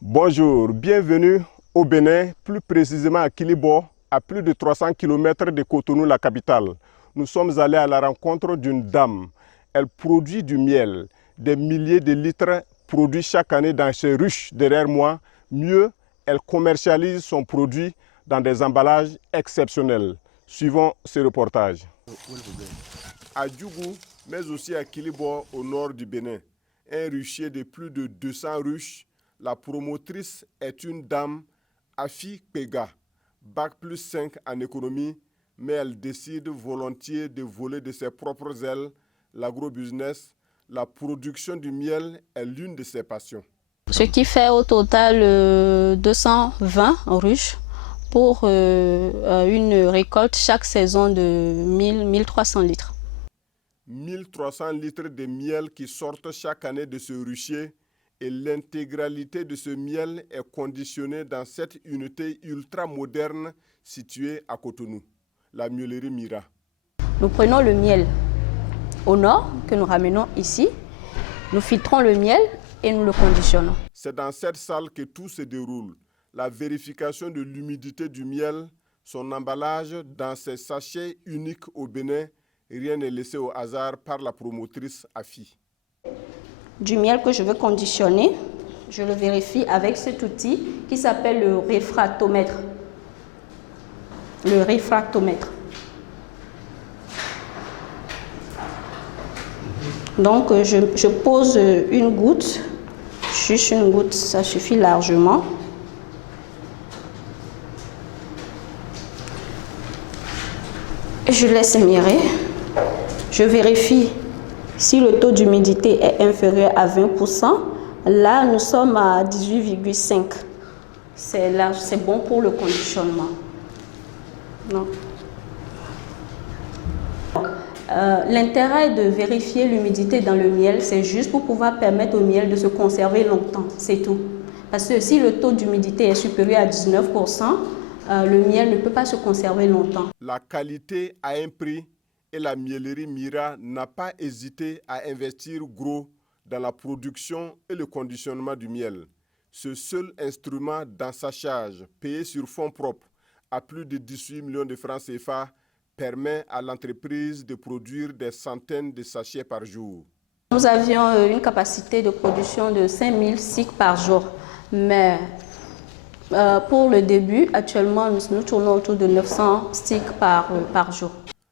Bonjour, bienvenue au Bénin, plus précisément à Kilibo, à plus de 300 km de Cotonou, la capitale. Nous sommes allés à la rencontre d'une dame. Elle produit du miel, des milliers de litres produits chaque année dans ses ruches derrière moi. Mieux, elle commercialise son produit dans des emballages exceptionnels. Suivons ce reportage. À Djougou, mais aussi à Kilibo, au nord du Bénin, un ruchier de plus de 200 ruches. La promotrice est une dame, Afi Pega, bac plus 5 en économie, mais elle décide volontiers de voler de ses propres ailes l'agrobusiness. La production du miel est l'une de ses passions. Ce qui fait au total 220 ruches pour une récolte chaque saison de 1300 litres. 1300 litres de miel qui sortent chaque année de ce ruchier. Et l'intégralité de ce miel est conditionnée dans cette unité ultra moderne située à Cotonou, la miellerie Mira. Nous prenons le miel au nord que nous ramenons ici, nous filtrons le miel et nous le conditionnons. C'est dans cette salle que tout se déroule. La vérification de l'humidité du miel, son emballage dans ces sachets uniques au Bénin, rien n'est laissé au hasard par la promotrice Afi. Du miel que je veux conditionner, je le vérifie avec cet outil qui s'appelle le réfractomètre. Le réfractomètre. Donc je pose une goutte, juste une goutte, ça suffit largement. Je laisse mirer. Je vérifie si le taux d'humidité est inférieur à 20%. Là, nous sommes à 18,5. C'est bon pour le conditionnement. L'intérêt de vérifier l'humidité dans le miel, c'est juste pour pouvoir permettre au miel de se conserver longtemps, c'est tout. Parce que si le taux d'humidité est supérieur à 19%, le miel ne peut pas se conserver longtemps. La qualité a un prix et la miellerie Mira n'a pas hésité à investir gros dans la production et le conditionnement du miel. Ce seul instrument d'ensachage, payé sur fonds propres à plus de 18 millions de francs CFA, permet à l'entreprise de produire des centaines de sachets par jour. Nous avions une capacité de production de 5000 sticks par jour, mais pour le début, actuellement, nous tournons autour de 900 sticks par jour.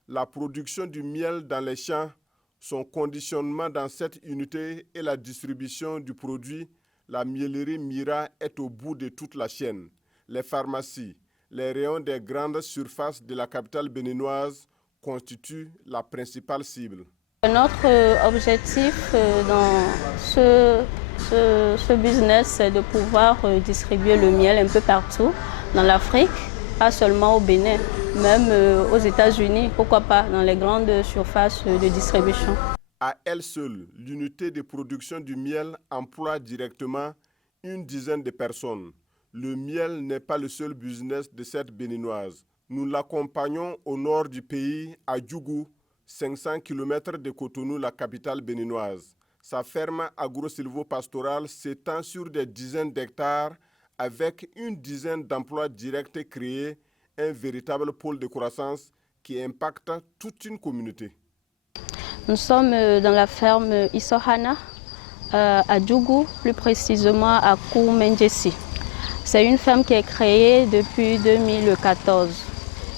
La production du miel dans les champs, son conditionnement dans cette unité et la distribution du produit, la miellerie Mira est au bout de toute la chaîne. Les pharmacies, les rayons des grandes surfaces de la capitale béninoise constituent la principale cible. Notre objectif dans ce business, c'est de pouvoir distribuer le miel un peu partout dans l'Afrique, pas seulement au Bénin, même aux États-Unis, pourquoi pas dans les grandes surfaces de distribution. À elle seule, l'unité de production du miel emploie directement une dizaine de personnes. Le miel n'est pas le seul business de cette béninoise. Nous l'accompagnons au nord du pays, à Djougou, 500 km de Cotonou, la capitale béninoise. Sa ferme agro-silvo-pastorale s'étend sur des dizaines d'hectares avec une dizaine d'emplois directs créés, un véritable pôle de croissance qui impacte toute une communauté. Nous sommes dans la ferme Isohana, à Djougou, plus précisément à Koumendjessi. C'est une ferme qui est créée depuis 2014.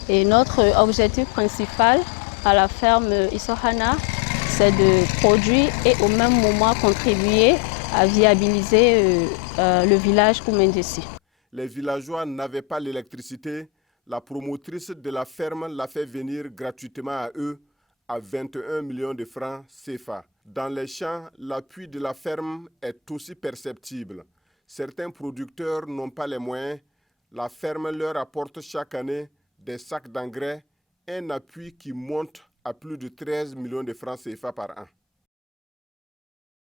Et notre objectif principal à la ferme Isohana, c'est de produire et au même moment contribuer à viabiliser le village Koumendjessi. Les villageois n'avaient pas l'électricité. La promotrice de la ferme l'a fait venir gratuitement à eux à 21 millions de francs CFA. Dans les champs, l'appui de la ferme est aussi perceptible. Certains producteurs n'ont pas les moyens. La ferme leur apporte chaque année des sacs d'engrais, un appui qui monte à plus de 13 millions de francs CFA par an.